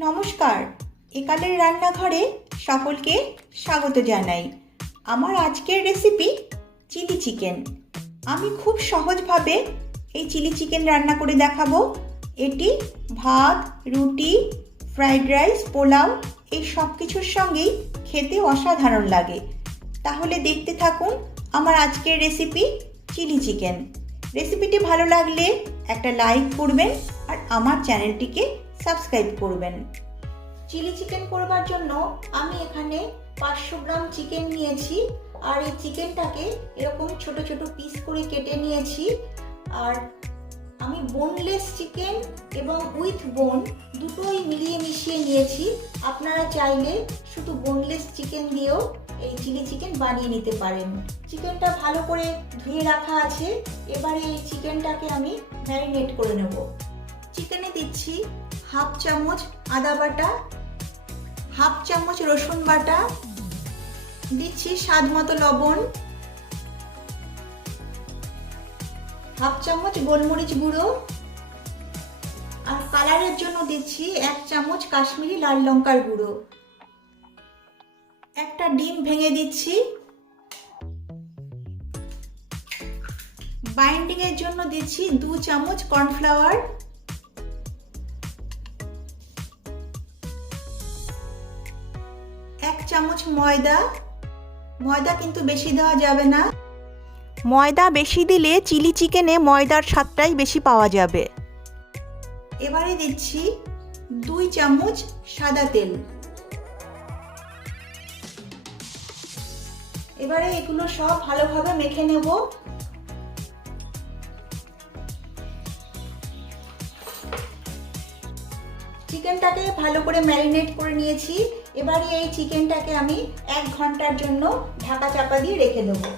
নমস্কার। একালের রান্নাঘরে সকলকে স্বাগত জানাই। আমার আজকের রেসিপি চিলি চিকেন। আমি খুব সহজভাবে এই চিলি চিকেন রান্না করে দেখাবো। এটি ভাত, রুটি ফ্রাইড রাইস পোলাও এই সব কিছুর সঙ্গেই খেতে অসাধারণ লাগে। তাহলে দেখতে থাকুন আমার আজকের রেসিপি চিলি চিকেন। রেসিপিটি ভালো লাগলে একটা লাইক করবেন আর আমার চ্যানেলটিকে সাবস্ক্রাইব করবেন। চিলি চিকেন করবার জন্য আমি এখানে পাঁচশো গ্রাম চিকেন নিয়েছি, আর এই চিকেনটাকে এরকম ছোট ছোট পিস করে কেটে নিয়েছি। আর আমি বোনলেস চিকেন এবং উইথ বোন দুটোই মিলিয়ে মিশিয়ে নিয়েছি। আপনারা চাইলে শুধু বোনলেস চিকেন দিয়েও এই চিলি চিকেন বানিয়ে নিতে পারেন। চিকেনটা ভালো করে ধুয়ে রাখা আছে। এবারে এই চিকেনটাকে আমি ম্যারিনেট করে নেব। চিকেনে দিচ্ছি হাফ চামচ আদা বাটা, হাফ চামচ রসুন বাটা, দিচ্ছি স্বাদ মতো লবণ, হাফ চামচ গোলমরিচ গুঁড়ো আর কালারের জন্য দিচ্ছি এক চামচ কাশ্মীরি লাল লঙ্কার গুঁড়ো। একটা ডিম ভেঙে দিচ্ছি। বাইন্ডিং এর জন্য দিচ্ছি দু চামচ কর্নফ্লাওয়ার। এক চামচ ময়দা। ময়দা কিন্তু বেশি দেওয়া যাবে না। ময়দা বেশি দিলে চিলি চিকেনে ময়দার স্বাদটাই বেশি পাওয়া যাবে। এবারে দিচ্ছি দুই চামচ সাদা তেল। এবারে এগুলো সব ভালোভাবে মেখে নেব। চিকেনটাকে ভালো করে ম্যারিনেট করে নিয়েছি। এবারে এই চিকেনটাকে আমি এক ঘণ্টার জন্য ঢাকা চাপা দিয়ে রেখে দেবো।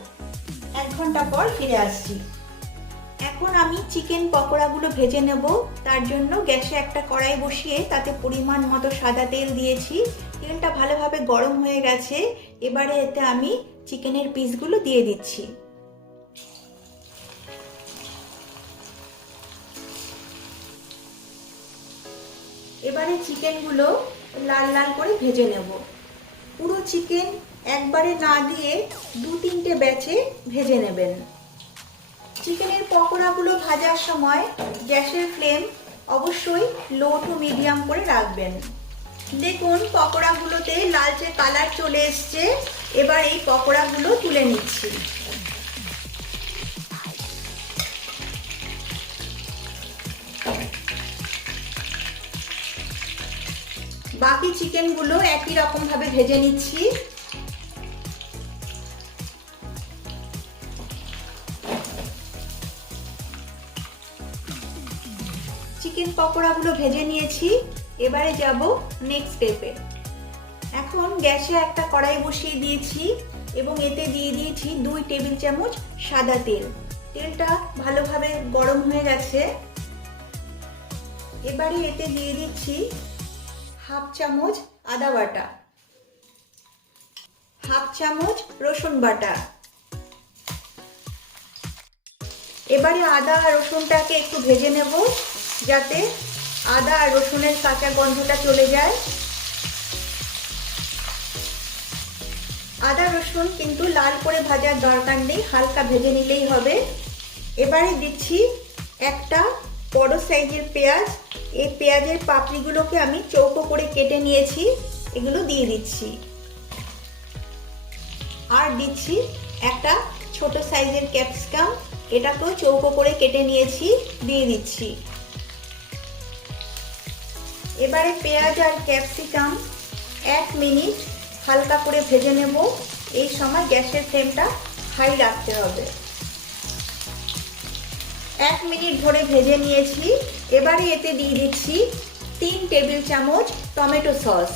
এক ঘণ্টা পর ফিরে আসছি। এখন আমি চিকেন পকোড়াগুলো ভেজে নেব। তার জন্য গ্যাসে একটা কড়াই বসিয়ে তাতে পরিমাণ মতো সাদা তেল দিয়েছি। তেলটা ভালোভাবে গরম হয়ে গেছে। এবারে এতে আমি চিকেনের পিসগুলো দিয়ে দিচ্ছি। এবারে চিকেনগুলো লাল লাল করে ভেজে নেব। পুরো চিকেন একবারে না দিয়ে দু তিনটে ব্যাচে ভেজে নেবেন। চিকেনের পকোড়াগুলো ভাজার সময় গ্যাসের ফ্লেম অবশ্যই লো টু মিডিয়াম করে রাখবেন। দেখুন, পকোড়াগুলোতে লালচে কালার চলে এসছে। এবার এই পকোড়াগুলো তুলে নিচ্ছি। বাকি চিকেনগুলো একই রকম ভাবে ভেজে নিচ্ছি। চিকেন পকোড়াগুলো ভেজে নিয়েছি, এবারে যাব নেক্সট স্টেপে এখন গ্যাসে একটা কড়াই বসিয়ে দিয়েছি এবং এতে দিয়ে দিয়েছি দুই টেবিল চামচ সাদা তেল। তেলটা ভালোভাবে গরম হয়ে গেছে। এবারে এতে দিয়ে দিচ্ছি হাফ চামচ আদা বাটা, হাফ চামচ রসুন বাটা। এবারে আদা আর রসুনটাকে একটু ভেজে নেব যাতে আদা আর রসুনের কাঁচা গন্ধটা চলে যায়। আদা, রসুন কিন্তু লাল করে ভাজার দরকার নেই, হালকা ভেজে নিলেই হবে। এবারে দিচ্ছি একটা বড় সাইজের পেঁয়াজ। এই পেঁয়াজের পাপড়িগুলোকে আমি চৌকো করে কেটে নিয়েছি। এগুলো দিয়ে দিচ্ছি। আর দিচ্ছি একটা ছোট সাইজের ক্যাপসিকাম। এটাকেও চৌকো করে কেটে নিয়েছি, দিয়ে দিচ্ছি। এবারে পেঁয়াজ আর ক্যাপসিকাম এক মিনিট হালকা করে ভেজে নেব। এই সময় গ্যাসের ফ্লেমটা হাই রাখতে হবে। এক মিনিট ধরে ভেজে নিয়েছি। এবারে এতে দিয়ে দিচ্ছি তিন টেবিল চামচ টমেটো সস।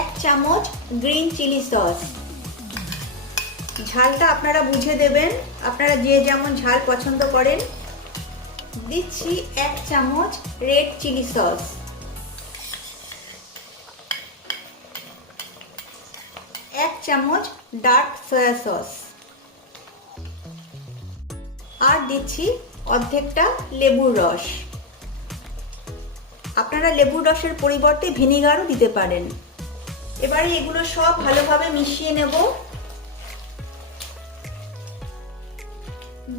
এক চামচ গ্রিন চিলি সস। ঝালটা আপনারা বুঝে দেবেন। আপনারা যে যেমন ঝাল পছন্দ করেন। দিচ্ছি এক চামচ রেড চিলি সস। এক চামচ ডার্ক সয়া সস। আর দিচ্ছি অর্ধেকটা লেবুর রস। আপনারা লেবুর রসের পরিবর্তে ভিনিগারও দিতে পারেন। এবারে এগুলো সব ভালোভাবে মিশিয়ে নেব।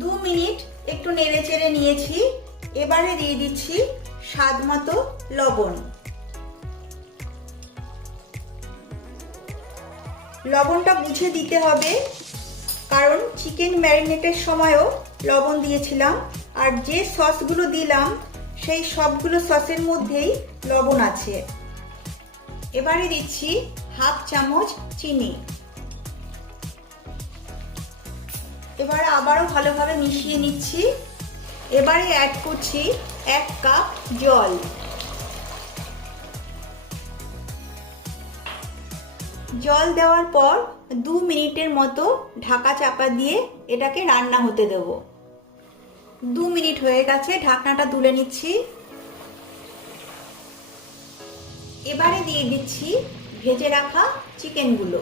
দু মিনিট একটু নেড়ে চেড়ে নিয়েছি। এবারে দিয়ে দিচ্ছি স্বাদ মতো লবণ। লবণটা বুঝে দিতে হবে। কারণ চিকেন ম্যারিনেটের সময়ও লবণ দিয়েছিলাম, আর যে সসগুলো দিলাম, সেই সবগুলো সসের মধ্যেই লবণ আছে। এবারে দিচ্ছি হাফ চামচ চিনি। এবারে আবারও ভালোভাবে মিশিয়ে নিচ্ছি। এবারে অ্যাড করছি এক কাপ জল। জল দেওয়ার পর দু মিনিটের মতো ঢাকা চাপা দিয়ে এটাকে রান্না হতে দেব। দু মিনিট হয়ে গেছে, ঢাকনাটা তুলে নিচ্ছি। এবারে দিয়ে দিচ্ছি ভেজে রাখা চিকেনগুলো।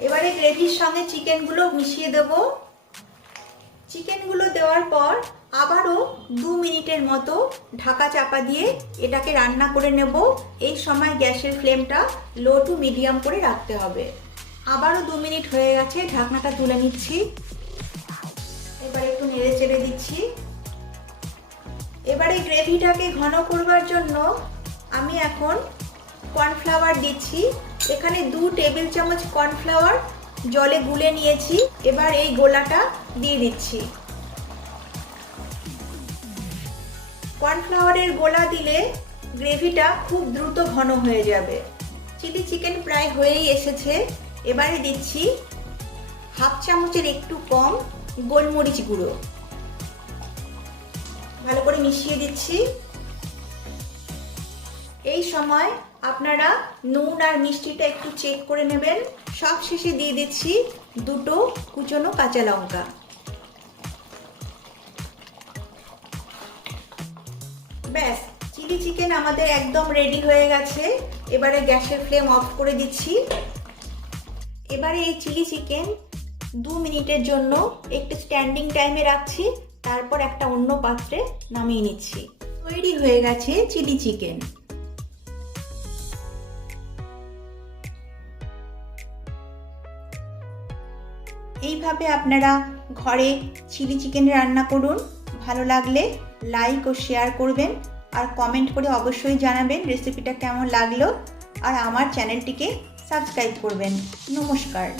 এবারে গ্রেভির সঙ্গে চিকেনগুলো মিশিয়ে দেব। চিকেনগুলো দেওয়ার পর আবারও দু মিনিটের মতো ঢাকা চাপা দিয়ে এটাকে রান্না করে নেব। এই সময় গ্যাসের ফ্লেমটা লো টু মিডিয়াম করে রাখতে হবে। আবারও দু মিনিট হয়ে গেছে, ঢাকনাটা তুলে নিচ্ছি। এবার একটু নেড়ে চেড়ে দিচ্ছি। এবারে গ্রেভিটাকে ঘন করবার জন্য আমি এখন কর্নফ্লাওয়ার দিচ্ছি। এখানে দু টেবিল চামচ কর্নফ্লাওয়ার জলে গুলে নিয়েছি, এবার এই গোলাটা দিয়ে দিচ্ছি। কর্নফ্লাওয়ারের গোলা দিলে গ্রেভিটা খুব দ্রুত ঘন হয়ে যাবে। চিলি চিকেন প্রায় হয়েই এসেছে। এবারে দিচ্ছি হাফ চামচের একটু কম গোলমরিচ গুঁড়ো। ভালো করে মিশিয়ে দিচ্ছি। এই সময় আপনারা নুন আর মিষ্টিটা একটু চেক করে নেবেন। সব শেষে দিয়ে দিচ্ছি দুটো কুচনো কাঁচা লঙ্কা। ব্যাস, চিলি চিকেন আমাদের একদম রেডি হয়ে গেছে। এবারে গ্যাসের ফ্লেম অফ করে দিচ্ছি। এবারে এই চিলি চিকেন দু মিনিটের জন্য একটু স্ট্যান্ডিং টাইমে রাখছি, তারপর একটা অন্য পাত্রে নামিয়ে নিচ্ছি। তৈরি হয়ে গেছে চিলি চিকেন। এইভাবে আপনারা ঘরে চিলি চিকেন রান্না করুন। ভালো লাগলে লাইক ও শেয়ার করবেন। আর কমেন্ট করে অবশ্যই জানাবেন রেসিপিটা কেমন লাগল। আর আমার চ্যানেলটিকে সাবস্ক্রাইব করবেন। নমস্কার।